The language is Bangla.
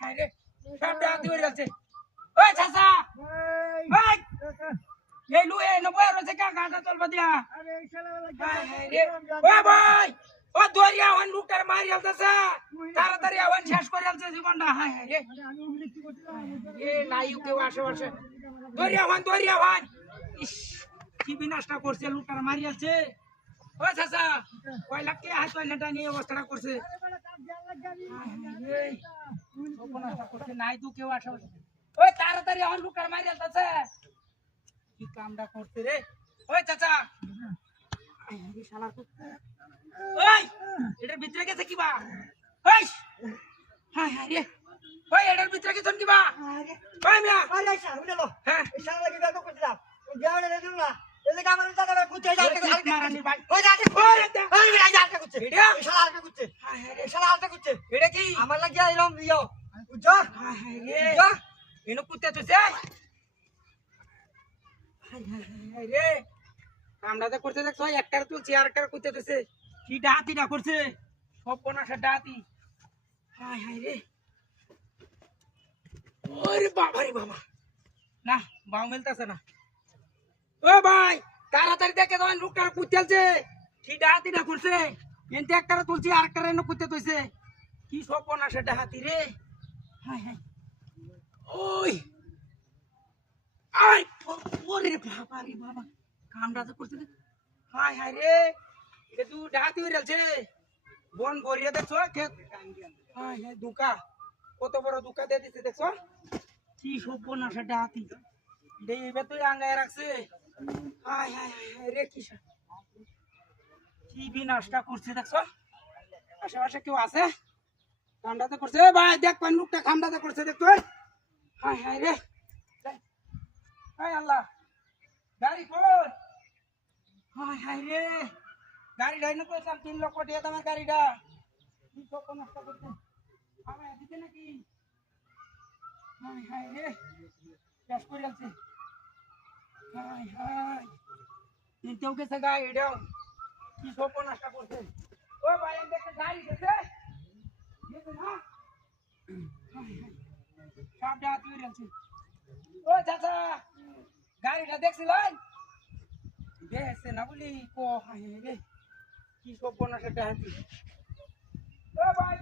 হায় রে সব ডাহাতি হয়ে যাচ্ছে। ওই চাচা ওই এই লুয়ে নবয় রয়েছে কা গাঁটা চলবা দিয়া। হায় রে ও ভাই ও দরিয়া হন লুকটার মারি আলতাছে তাড়াতাড়ি আওয়ান শেষ করে আলছে জীবনটা। হায় হায় রে এ নাইও কেউ আশেপাশে দরিয়া হন ইস কি বিনাশটা করছে লুকটার মারি আলছে। ও চাচা কয় লাখ কে হাত নেটা নিয়ে অবস্থাটা করছে। নাই তো কেউ আশেপাশে ওই তাড়াতাড়ি আওয়ান লুকটার মারি আলতাছে কি কামটা করছে রে। ওই চাচা ওই এটার ভিতরে গেছে কিবা। ওই হায় হায় রে ওই এটার ভিতরে গেছে কিবা। ওই মিয়া হ্যাঁ মারানি ভাই ওই যাচ্ছে ওই মিয়া যাচ্ছে করছে এটা শালা আলকা করছে। হায় হায় রে শালা আলকা করছে এটা কি আমার লাগিয়া এরকম দিও বুঝছো। হায় হায় রে এনো কুত্তে তো সে হায় রে কামড়াতে করতে দেখছো একটার তুলছি আর একটার করতে দিছে কি ডাহাতিটা করছে সব কোনাশা ডাহাতি। হায় হায় রে ওরে বাবা রে বাবা না বাউ মেলতেছে না। ও ভাই তাড়াতাড়ি দেখে তোমার লোকটার কুত্তেলছে কি ডাহাতিটা করছে এনতে একটার তুলছি আর একটার এনে কুত্তে তুইছে কি সব কোনাশা ডাহাতি রে। হায় হায় ওই আই ওরে বাবা রে বাবা কামড়াতে করছে। হায় হায় রে এটা তুই ডাহাতি হয়ে গেছে বন ভরিয়ে দেখছো ক্ষেত। হায় হায় দুকা কত বড় দুকা দিয়ে দিচ্ছে দেখছো কি সর্বনাশা ডাহাতি দেবে তুই আঙ্গায় রাখছে। হায় হায় হায় রে কি বিনাশটা করছে দেখছো আশেপাশে কেউ আছে কামড়াতে করছে। ভাই দেখ কোন লোকটা কামড়াতে করছে দেখছো। হায় হায় রে হায় আল্লাহ গাড়ি কই। হায় হায় রে গাড়িটা এনে কইছিলাম 3 লক্ষ টাকা দামের গাড়িটা কি সব নষ্ট করছে আমি দিতে নাকি। হায় হায় রে শেষ করে যাচ্ছে। হায় হায় নিতেও গেছে গাড়িটাও কি সব নষ্ট করছে। ও ভাই আমি দেখতে গাড়ি গেছে না সব ডাহাতি হয়ে যাচ্ছে। ও চাচা গাড়িটা দেখছিলেন দেখছে না বলি কো হায় রে কি সব ডাহাতি। ও ভাই